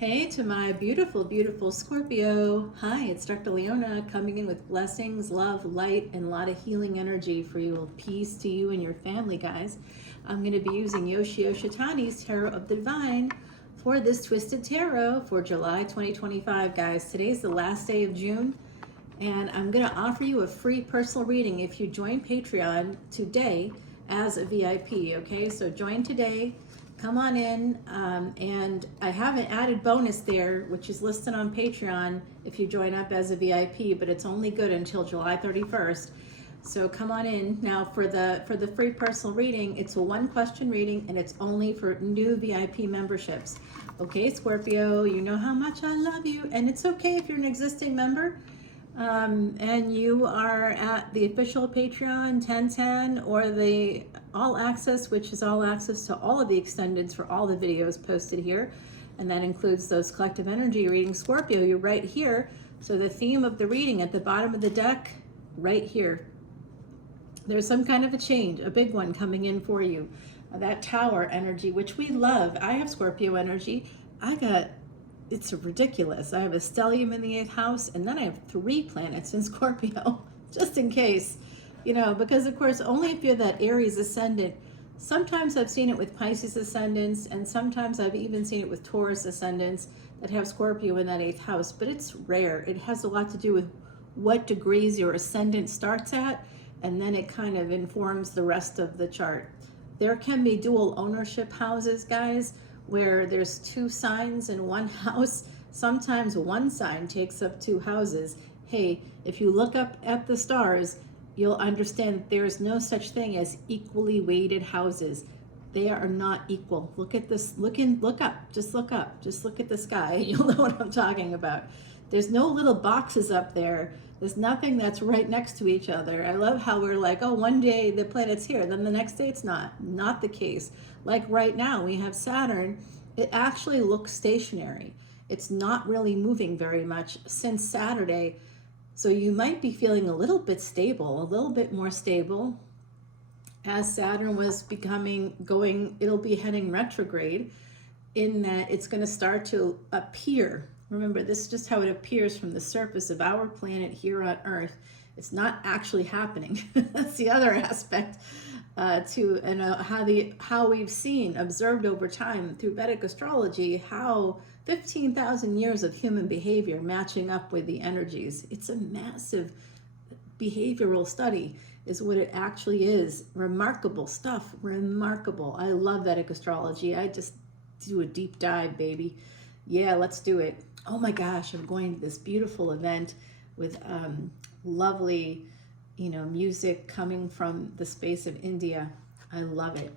Hey to my beautiful, beautiful Scorpio. Hi, it's Dr. Leona coming in with blessings, love, light, and a lot of healing energy for you. Peace to you and your family, guys. I'm going to be using Yoshio Shitani's Tarot of the Divine for this Twisted Tarot for July 2025, guys. Today's the last day of June, and I'm going to offer you a free personal reading if you join Patreon today as a VIP, okay? So join today. Come on in, and I have an added bonus there, which is listed on Patreon if you join up as a VIP, but it's only good until July 31st. So come on in. Now for the free personal reading, it's a one question reading and it's only for new VIP memberships. Okay, Scorpio, you know how much I love you, and it's okay if you're an existing member. And you are at the official Patreon 1010 or the all access, which is all access to all of the extendeds for all the videos posted here. And that includes those collective energy readings. Scorpio, you're right here. So the theme of the reading at the bottom of the deck, right here. There's some kind of a change, a big one coming in for you. That tower energy, which we love. I have Scorpio energy. It's ridiculous. I have a stellium in the 8th house, and then I have 3 planets in Scorpio, just in case, because of course, only if you're that Aries ascendant. Sometimes I've seen it with Pisces ascendants, and sometimes I've even seen it with Taurus ascendants that have Scorpio in that 8th house, but it's rare. It has a lot to do with what degrees your ascendant starts at, and then it kind of informs the rest of the chart. There can be dual ownership houses, guys, where there's 2 signs in one house. Sometimes one sign takes up 2 houses. Hey, if you look up at the stars, you'll understand that there is no such thing as equally weighted houses. They are not equal. Look at this, look up, just look at the sky, and you'll know what I'm talking about. There's no little boxes up there. There's nothing that's right next to each other. I love how we're like, oh, one day the planet's here, then the next day it's not the case. Like right now, we have Saturn. It actually looks stationary. It's not really moving very much since Saturday. So you might be feeling a little bit stable, a little bit more stable. As Saturn was it'll be heading retrograde, in that it's going to start to appear. Remember, this is just how it appears from the surface of our planet here on Earth. It's not actually happening. That's the other aspect. How we've observed over time through Vedic Astrology, how 15,000 years of human behavior matching up with the energies. It's a massive behavioral study is what it actually is. Remarkable stuff, remarkable. I love Vedic Astrology. I just do a deep dive, baby. Yeah, let's do it. Oh my gosh, I'm going to this beautiful event with lovely music coming from the space of India. I love it.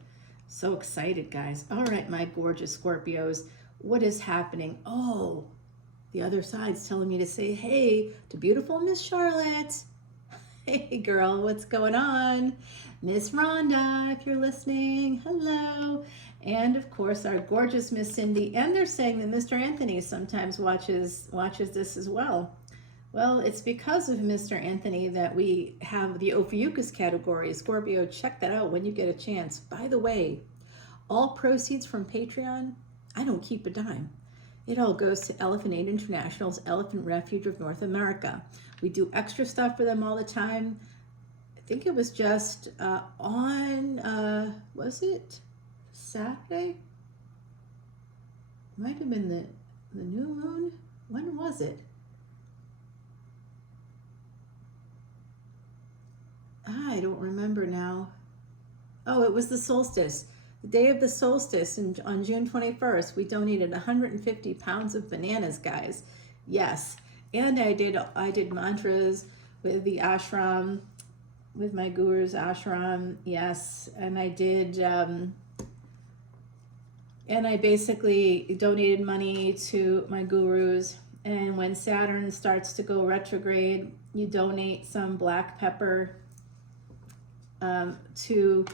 So excited, guys. All right, my gorgeous Scorpios, what is happening? Oh, the other side's telling me to say hey to beautiful Miss Charlotte. Hey girl, what's going on? Miss Rhonda, if you're listening, hello. And of course, our gorgeous Miss Cindy. And they're saying that Mr. Anthony sometimes watches this as well. Well, it's because of Mr. Anthony that we have the Ophiuchus category. Scorpio, check that out when you get a chance. By the way, all proceeds from Patreon, I don't keep a dime. It all goes to Elephant Aid International's Elephant Refuge of North America. We do extra stuff for them all the time. I think it was just was it Saturday? Might have been the new moon. When was it? I don't remember now. Oh, it was the solstice. The day of the solstice on June 21st, we donated 150 pounds of bananas, guys. Yes. And I did mantras with the ashram, with my guru's ashram. Yes. And I did, and I basically donated money to my gurus. And when Saturn starts to go retrograde, you donate some black pepper to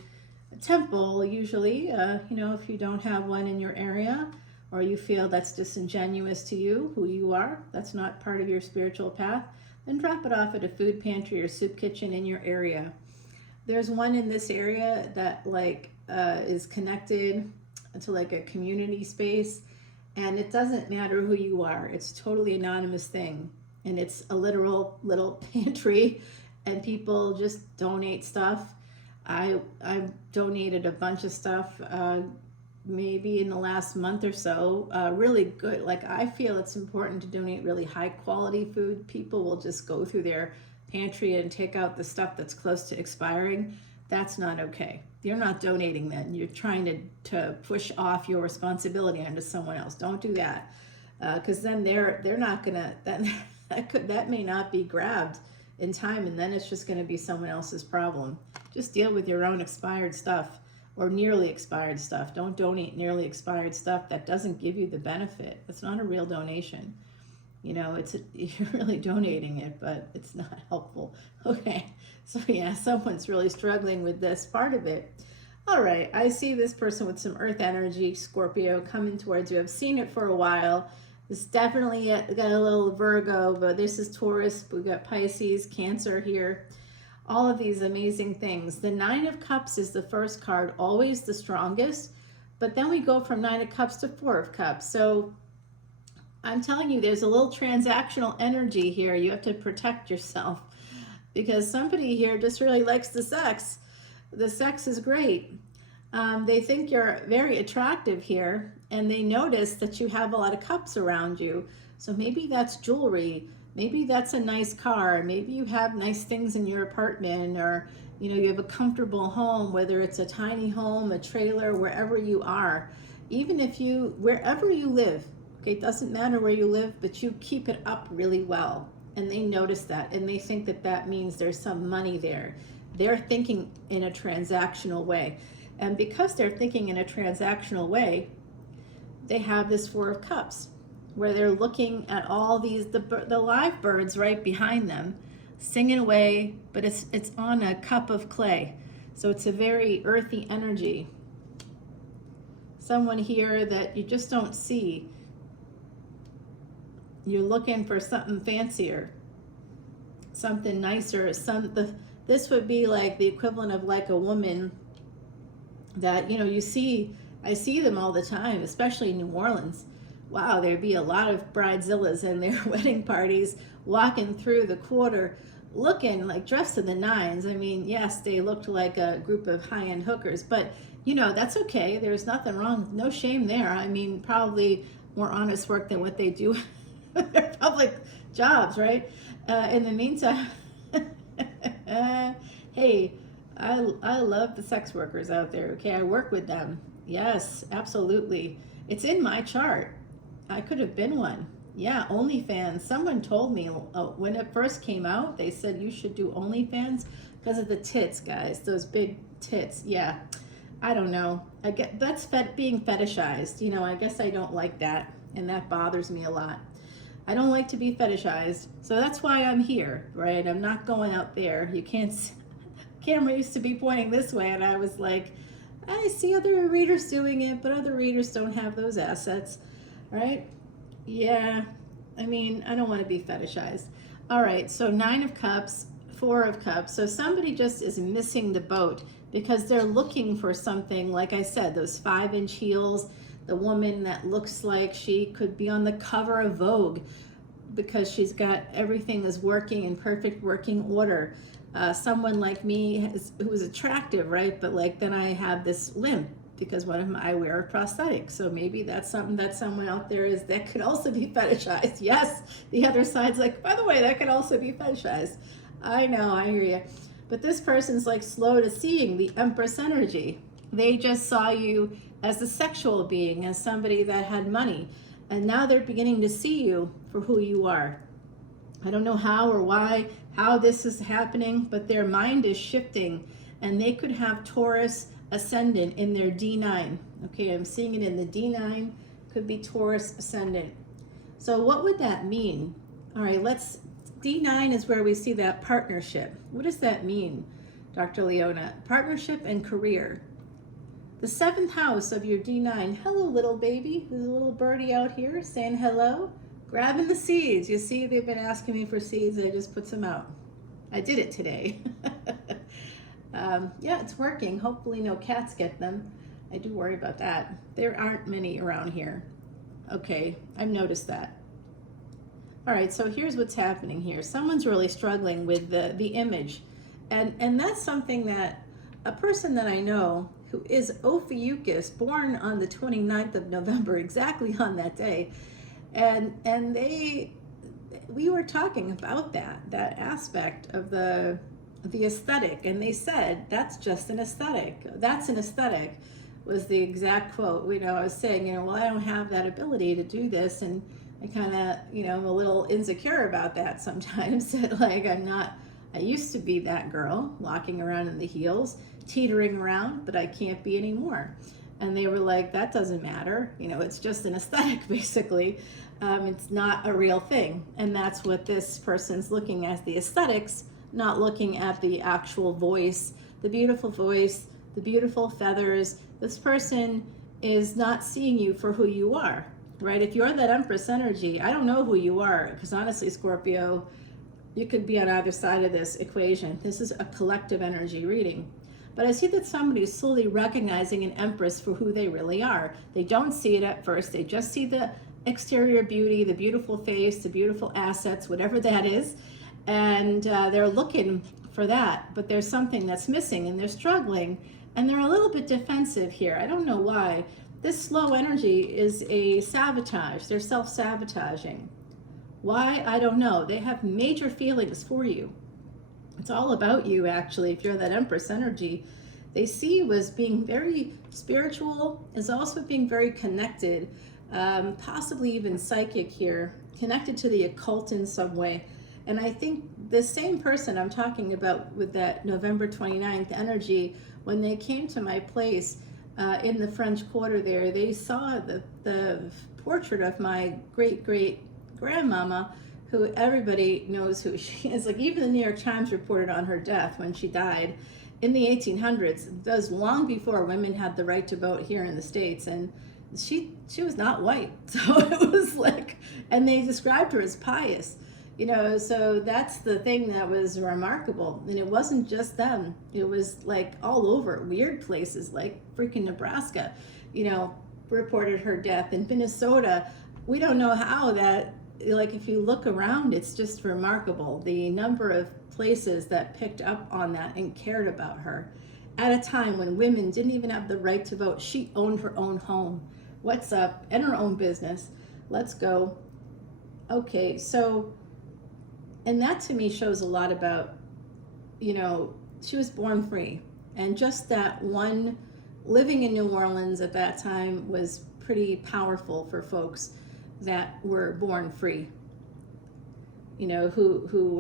a temple, usually, if you don't have one in your area, or you feel that's disingenuous to you, who you are, that's not part of your spiritual path, then drop it off at a food pantry or soup kitchen in your area. There's one in this area that is connected to like a community space, And it doesn't matter who you are. It's a totally anonymous thing. And it's a literal little pantry, and people just donate stuff. I donated a bunch of stuff, maybe in the last month or so. Really good. Like, I feel it's important to donate really high quality food. People will just go through their pantry and take out the stuff that's close to expiring. That's not okay. You're not donating then. You're trying to push off your responsibility onto someone else. Don't do that, because then they're not gonna, that may not be grabbed in time, and then it's just going to be someone else's problem. Just deal with your own expired stuff, or nearly expired stuff. Don't donate nearly expired stuff that doesn't give you the benefit. It's not a real donation. You know, you're really donating it, but it's not helpful. Okay, so yeah, someone's really struggling with this part of it. All right, I see this person with some earth energy, Scorpio, coming towards you. I've seen it for a while. This definitely got a little Virgo, but this is Taurus. We've got Pisces, Cancer here. All of these amazing things. The Nine of Cups is the first card, always the strongest, but then we go from Nine of Cups to Four of Cups. So I'm telling you, there's a little transactional energy here. You have to protect yourself, because somebody here just really likes the sex. The sex is great. They think you're very attractive here, and they notice that you have a lot of cups around you. So maybe that's jewelry, maybe that's a nice car, maybe you have nice things in your apartment, or you have a comfortable home, whether it's a tiny home, a trailer, wherever you are. Even if wherever you live, okay, it doesn't matter where you live, but you keep it up really well. And they notice that, and they think that means there's some money there. They're thinking in a transactional way. And because they're thinking in a transactional way, they have this Four of Cups, where they're looking at all these, the live birds right behind them, singing away, but it's on a cup of clay. So it's a very earthy energy. Someone here that you just don't see. You're looking for something fancier, something nicer. This would be like the equivalent of like a woman that, I see them all the time, especially in New Orleans. Wow, there'd be a lot of bridezillas in their wedding parties walking through the quarter looking like dressed to the nines. I mean, yes, they looked like a group of high-end hookers, but that's okay. There's nothing wrong, no shame there. I mean, probably more honest work than what they do with their public jobs, right? In the meantime, hey, I love the sex workers out there, okay? I work with them. Yes, absolutely. It's in my chart. I could have been one. Yeah, OnlyFans. Someone told me when it first came out, they said you should do OnlyFans because of the tits, guys. Those big tits. Yeah, I don't know. I get that's being fetishized. I guess I don't like that, and that bothers me a lot. I don't like to be fetishized, so that's why I'm here, right? I'm not going out there. You can't. Camera used to be pointing this way, and I was like, I see other readers doing it, but other readers don't have those assets, right? Yeah, I mean, I don't want to be fetishized. All right, so Nine of Cups, Four of Cups. So somebody just is missing the boat because they're looking for something, like I said, those 5-inch heels, the woman that looks like she could be on the cover of Vogue because she's got everything is working in perfect working order. Someone like me who is attractive, right? But then I have this limp because I wear a prosthetic. So maybe that's something that someone out there that could also be fetishized. Yes, the other side's like, by the way, that could also be fetishized. I know, I hear you. But this person's slow to seeing the Empress energy. They just saw you as a sexual being, as somebody that had money. And now they're beginning to see you for who you are. I don't know how or why, how this is happening, but their mind is shifting, and they could have Taurus Ascendant in their D9. Okay, I'm seeing it in the D9, could be Taurus Ascendant. So what would that mean? All right, D9 is where we see that partnership. What does that mean, Dr. Leona? Partnership and career. The 7th house of your D9. Hello, little baby. There's a little birdie out here saying hello. Grabbing the seeds. You see, they've been asking me for seeds. I just put some out. I did it today. Yeah, it's working. Hopefully no cats get them. I do worry about that. There aren't many around here. Okay, I've noticed that. All right, so here's what's happening here. Someone's really struggling with the image. And that's something that a person that I know who is Ophiuchus, born on the 29th of November, exactly on that day, and we were talking about that aspect of the aesthetic, and they said that's just an aesthetic. That's an aesthetic was the exact quote. I was saying, well, I don't have that ability to do this, and I kind of, I'm a little insecure about that sometimes. Like I used to be that girl walking around in the heels, teetering around, but I can't be anymore. And they were like, that doesn't matter. It's just an aesthetic, basically. It's not a real thing. And that's what this person's looking at, the aesthetics, not looking at the actual voice, the beautiful feathers. This person is not seeing you for who you are, right? If you're that Empress energy, I don't know who you are, because honestly, Scorpio, you could be on either side of this equation. This is a collective energy reading. But I see that somebody is slowly recognizing an Empress for who they really are. They don't see it at first. They just see the exterior beauty, the beautiful face, the beautiful assets, whatever that is. And they're looking for that. But there's something that's missing, and they're struggling. And they're a little bit defensive here. I don't know why. This slow energy is a sabotage. They're self-sabotaging. Why? I don't know. They have major feelings for you. It's all about you, actually. If you're that Empress energy, they see you as being very spiritual, as also being very connected, possibly even psychic here, connected to the occult in some way. And I think the same person I'm talking about with that November 29th energy, when they came to my place in the French Quarter there, they saw the portrait of my great-great-grandmama, who everybody knows who she is. Like, even the New York Times reported on her death when she died in the 1800s. That was long before women had the right to vote here in the States. And she was not white. So it was like, and they described her as pious. So that's the thing that was remarkable. And it wasn't just them. It was like all over, weird places like freaking Nebraska, reported her death. In Minnesota, we don't know how that, like, if you look around, it's just remarkable. The number of places that picked up on that and cared about her. At a time when women didn't even have the right to vote, she owned her own home. What's up? And her own business. Let's go. Okay, so, and that to me shows a lot about, she was born free. And just that one, living in New Orleans at that time was pretty powerful for folks that were born free, who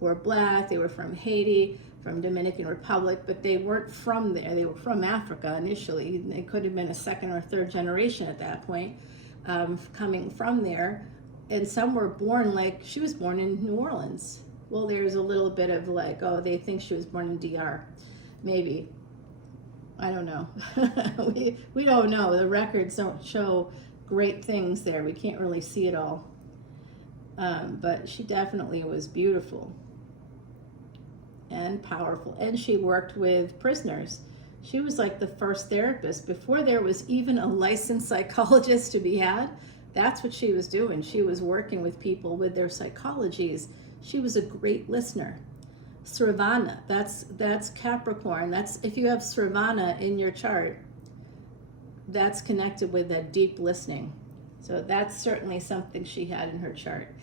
were black. They were from Haiti, from Dominican Republic, but they weren't from there. They were from Africa initially. They could have been a second or third generation at that point, coming from there. And some were born, like she was born in New Orleans. Well, there's a little bit of like, oh, they think she was born in DR, maybe. I don't know. we don't know. The records don't show great things there. We can't really see it all. But she definitely was beautiful and powerful. And she worked with prisoners. She was like the first therapist. Before there was even a licensed psychologist to be had, that's what she was doing. She was working with people with their psychologies. She was a great listener. Sravana, that's Capricorn. That's, if you have Sravana in your chart, that's connected with that deep listening. So that's certainly something she had in her chart.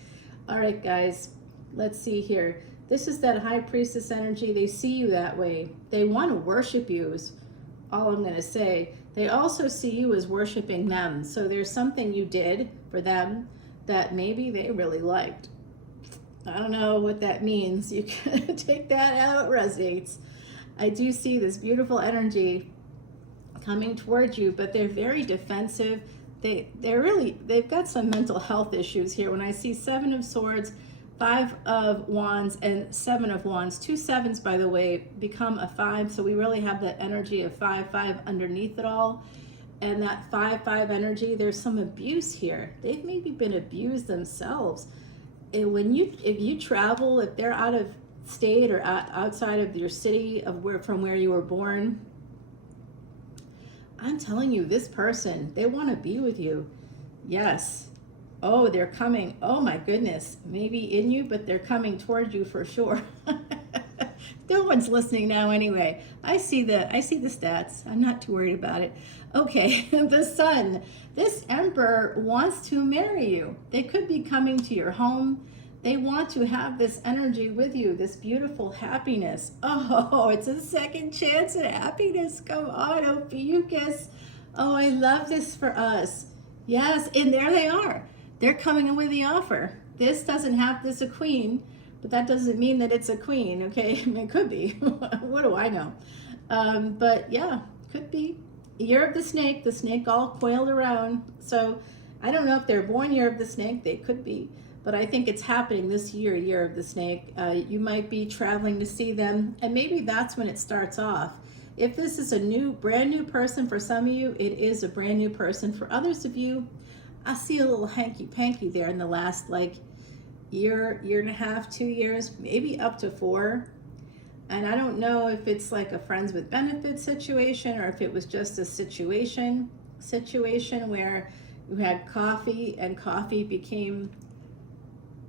All right, guys, let's see here. This is that High Priestess energy. They see you that way. They want to worship you, is all I'm going to say. They also see you as worshiping them. So there's something you did for them that maybe they really liked. I don't know what that means. You can take that how it resonates. I do see this beautiful energy coming towards you, but they're very defensive. They've got some mental health issues here. When I see 7 of Swords, 5 of Wands, and 7 of Wands, 2 sevens, by the way, become a 5. So we really have that energy of 5-5 underneath it all. And that 5-5 energy, there's some abuse here. They've maybe been abused themselves. And if you travel, if they're out of state or outside of your city from where you were born, I'm telling you, this person, they want to be with you. Yes. Oh, they're coming. Oh my goodness. Maybe in you, but they're coming toward you for sure. No one's listening now anyway. I see the stats. I'm not too worried about it. Okay, the sun. This emperor wants to marry you. They could be coming to your home. They want to have this energy with you, this beautiful happiness. Oh, it's a second chance at happiness. Come on, Ophiuchus. Oh, I love this for us. Yes, and there they are. They're coming in with the offer. This doesn't have this a queen, but that doesn't mean that it's a queen, okay? It could be. What do I know? But yeah, could be. Year of the snake all coiled around. So I don't know if they're born year of the snake. They could be. But I think it's happening this year, year of the snake. You might be traveling to see them, and maybe that's when it starts off. If this is a brand new person for some of you, it is a brand new person. For others of you, I see a little hanky-panky there in the last year and a half, 2 years, maybe up to 4. And I don't know if it's like a friends with benefits situation or if it was just a situation where you had coffee and coffee became,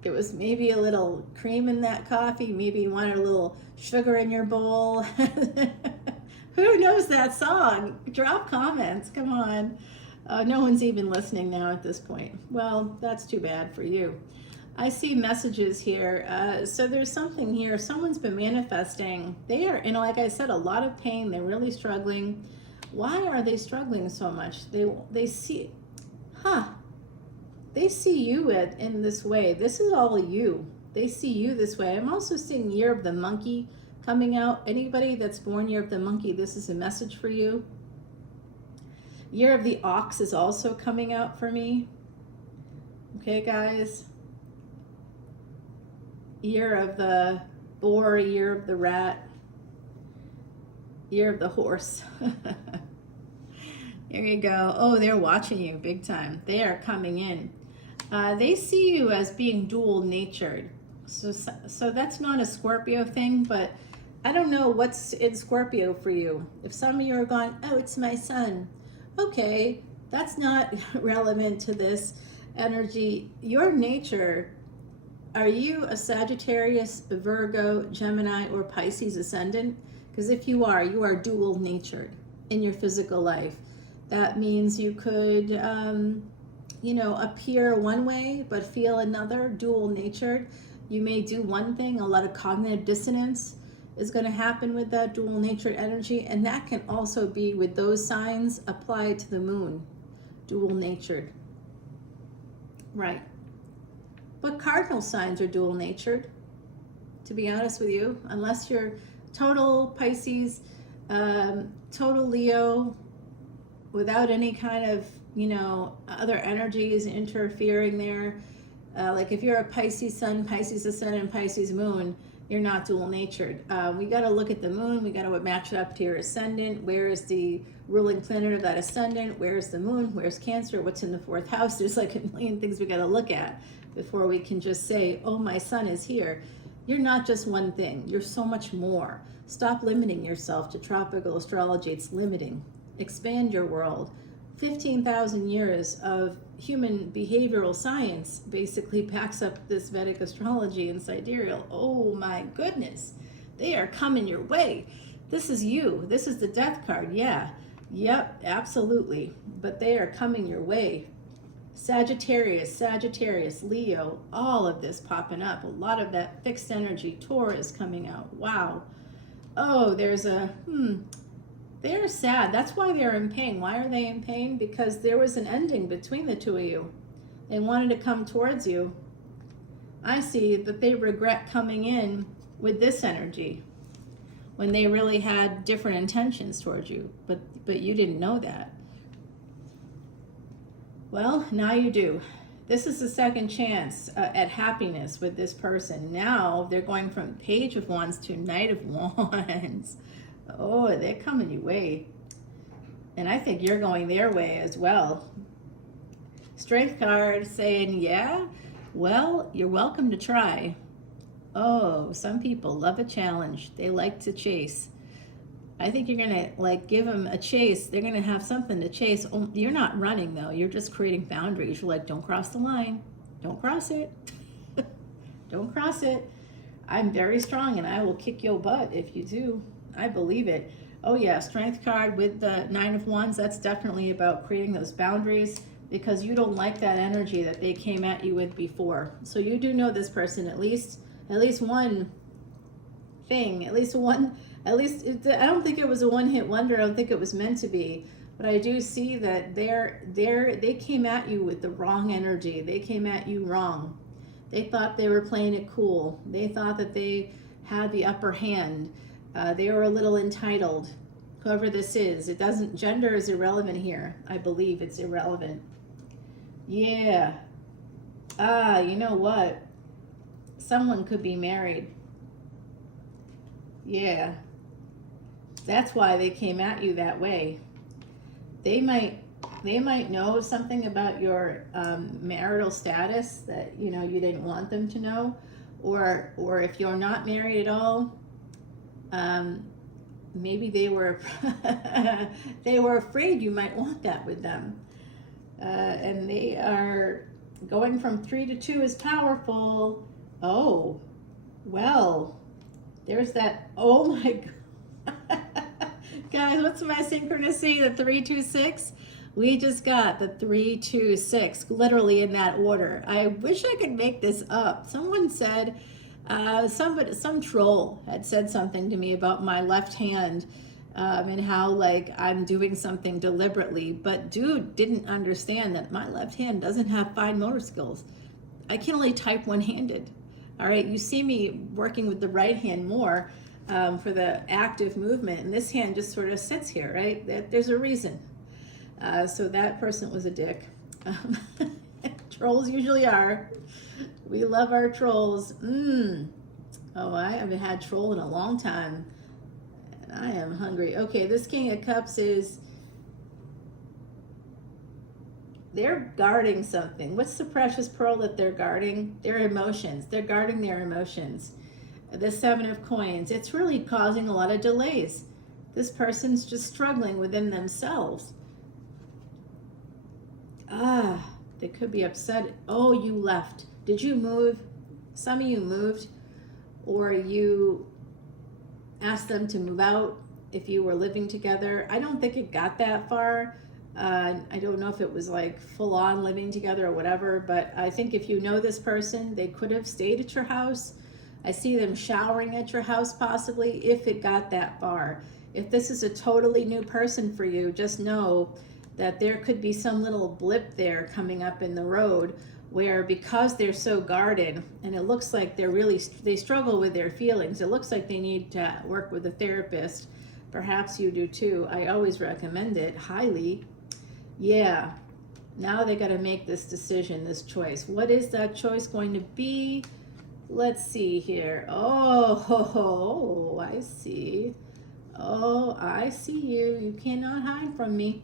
it was maybe a little cream in that coffee, maybe you wanted a little sugar in your bowl. Who knows that song? Drop comments, come on. No one's even listening now at this point. Well, that's too bad for you. I see messages here. So there's something here. Someone's been manifesting. They are, like I said, a lot of pain. They're really struggling. Why are they struggling so much? They see you in this way. This is all you. They see you this way. I'm also seeing year of the monkey coming out. Anybody that's born year of the monkey, this is a message for you. Year of the ox is also coming out for me. Okay, guys. Year of the boar, year of the rat, year of the horse. There you go. Oh, they're watching you big time. They are coming in. They see you as being dual natured. So that's not a Scorpio thing, but I don't know what's in Scorpio for you. If some of you are going, oh, it's my sun. Okay, that's not relevant to this energy. Your nature, are you a Sagittarius, a Virgo, Gemini, or Pisces ascendant? Because if you are dual natured in your physical life. That means you could, appear one way, but feel another, dual natured. You may do one thing, a lot of cognitive dissonance is going to happen with that dual natured energy, and that can also be with those signs applied to the moon, dual natured. Right. But cardinal signs are dual natured, to be honest with you, unless you're total Pisces, total Leo, without any kind of, other energies interfering there. Like if you're a Pisces sun, Pisces ascendant, Pisces moon, you're not dual natured. We got to look at the moon. We got to match it up to your ascendant. Where is the ruling planet of that ascendant? Where's the moon? Where's Cancer? What's in the 4th house? There's like a million things we got to look at before we can just say, oh, my sun is here. You're not just one thing. You're so much more. Stop limiting yourself to tropical astrology. It's limiting. Expand your world. 15,000 years of human behavioral science basically backs up this Vedic astrology and sidereal. Oh my goodness, they are coming your way. This is you. This is the death card. Yeah, yep, absolutely. But they are coming your way. Sagittarius, Leo, all of this popping up. A lot of that fixed energy. Taurus coming out. Wow. Oh, there's a, they're sad. That's why they're in pain. Why are they in pain? Because there was an ending between the two of you. They wanted to come towards you. I see that they regret coming in with this energy when they really had different intentions towards you, but you didn't know that. Well, now you do. This is the second chance at happiness with this person. Now they're going from Page of Wands to Knight of Wands. Oh, they're coming your way. And I think you're going their way as well. Strength card saying, yeah, well, you're welcome to try. Oh, some people love a challenge. They like to chase. I think you're gonna like give them a chase. They're gonna have something to chase. You're not running though. You're just creating boundaries. You're like, don't cross the line. Don't cross it. Don't cross it. I'm very strong and I will kick your butt if you do. I believe it. Oh yeah, Strength card with the Nine of Wands. That's definitely about creating those boundaries because you don't like that energy that they came at you with before. So you do know this person at least one thing, I don't think it was a one-hit wonder. I don't think it was meant to be, but I do see that they came at you with the wrong energy. They came at you wrong. They thought they were playing it cool. They thought that they had the upper hand. They were a little entitled. Whoever this is, gender is irrelevant here. I believe it's irrelevant. Yeah. You know what? Someone could be married. Yeah. That's why they came at you that way. They might know something about your marital status that you didn't want them to know, or if you're not married at all, maybe they were they were afraid you might want that with them, and they are going from 3 to 2 is powerful. Oh, well, there's that. Oh my God. Guys, what's my synchronicity? The 3-2-6. We just got the 3-2-6, literally in that order. I wish I could make this up. Someone said, some troll had said something to me about my left hand, and how like I'm doing something deliberately, but dude didn't understand that my left hand doesn't have fine motor skills. I can only type one-handed. All right, you see me working with the right hand more for the active movement, and this hand just sort of sits here, right? There's a reason. So that person was a dick. Trolls usually are. We love our trolls. Oh, I haven't had troll in a long time. And I am hungry. Okay, this King of Cups is... They're guarding something. What's the precious pearl that they're guarding? Their emotions. They're guarding their emotions. The 7 of Coins. It's really causing a lot of delays. This person's just struggling within themselves. They could be upset. Oh, you left. Did you move? Some of you moved, or you asked them to move out if you were living together. I don't think it got that far. I don't know if it was like full on living together or whatever, but I think if you know this person, they could have stayed at your house. I see them showering at your house possibly, if it got that far. If this is a totally new person for you, just know that there could be some little blip there coming up in the road where, because they're so guarded, and it looks like they struggle with their feelings. It looks like they need to work with a therapist. Perhaps you do too. I always recommend it highly. Yeah. Now they got to make this decision, this choice. What is that choice going to be? Let's see here. Oh, I see. Oh, I see you. You cannot hide from me.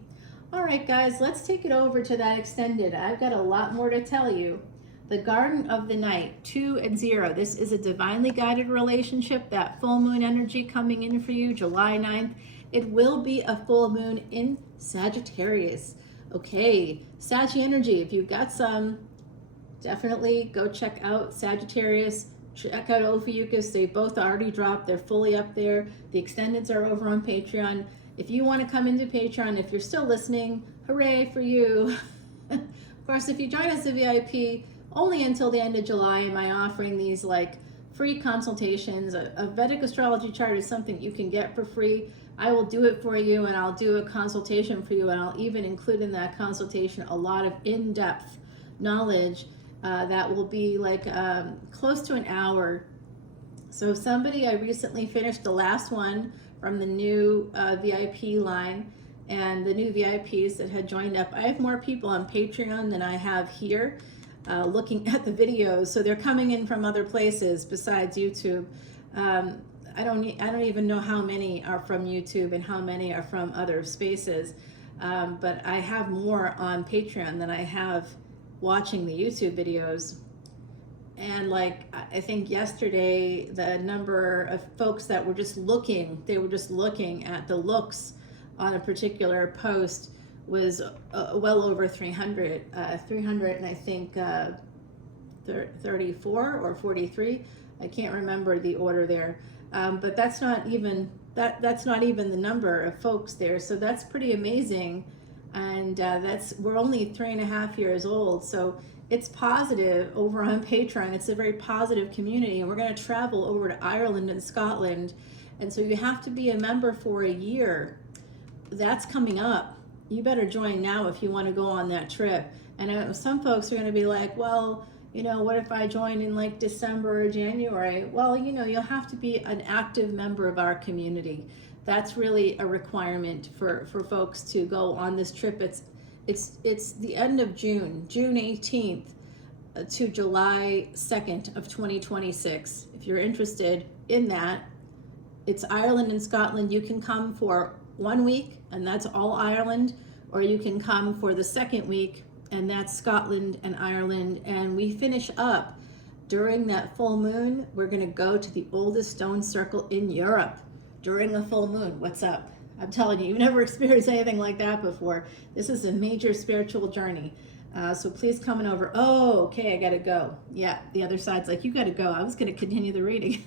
All right, guys, let's take it over to that extended. I've got a lot more to tell you. The Garden of the Night, 2 and 0. This is a divinely guided relationship, that full moon energy coming in for you July 9th. It will be a full moon in Sagittarius. Okay, Sag energy, if you've got some, definitely go check out Sagittarius. Check out Ophiuchus. They both already dropped. They're fully up there. The extendeds are over on Patreon. If you want to come into Patreon, if you're still listening, hooray for you. Of course, if you join us at VIP, only until the end of July am I offering these like free consultations. A Vedic Astrology chart is something you can get for free. I will do it for you, and I'll do a consultation for you, and I'll even include in that consultation a lot of in-depth knowledge that will be like close to an hour. So I recently finished the last one from the new VIP line, and the new VIPs that had joined up. I have more people on Patreon than I have here looking at the videos, so they're coming in from other places besides YouTube. I don't even know how many are from YouTube and how many are from other spaces, but I have more on Patreon than I have watching the YouTube videos. And like, I think yesterday, the number of folks that were just looking, they were just looking at the looks on a particular post was well over 300, 300 and I think 34 or 43. I can't remember the order there. But that's not even, that's not even the number of folks there. So that's pretty amazing. And we're only 3.5 years old. So it's positive over on Patreon. It's a very positive community, and we're going to travel over to Ireland and Scotland. And so you have to be a member for a year. That's coming up. You better join now if you want to go on that trip. And some folks are going to be like, well, you know, what if I join in like December or January? Well, you know, you'll have to be an active member of our community. That's really a requirement for folks to go on this trip. It's the end of June 18th to July 2nd of 2026. If you're interested in that, it's Ireland and Scotland. You can come for 1 week, and that's all Ireland, or you can come for the second week, and that's Scotland and Ireland. And we finish up during that full moon. We're going to go to the oldest stone circle in Europe during a full moon. What's up? I'm telling you, you've never experienced anything like that before. This is a major spiritual journey. So please come on over. Oh, okay, I gotta go. Yeah, the other side's like, you gotta go. I was gonna continue the reading.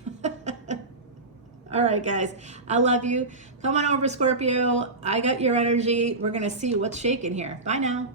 All right, guys, I love you. Come on over, Scorpio. I got your energy. We're gonna see what's shaking here. Bye now.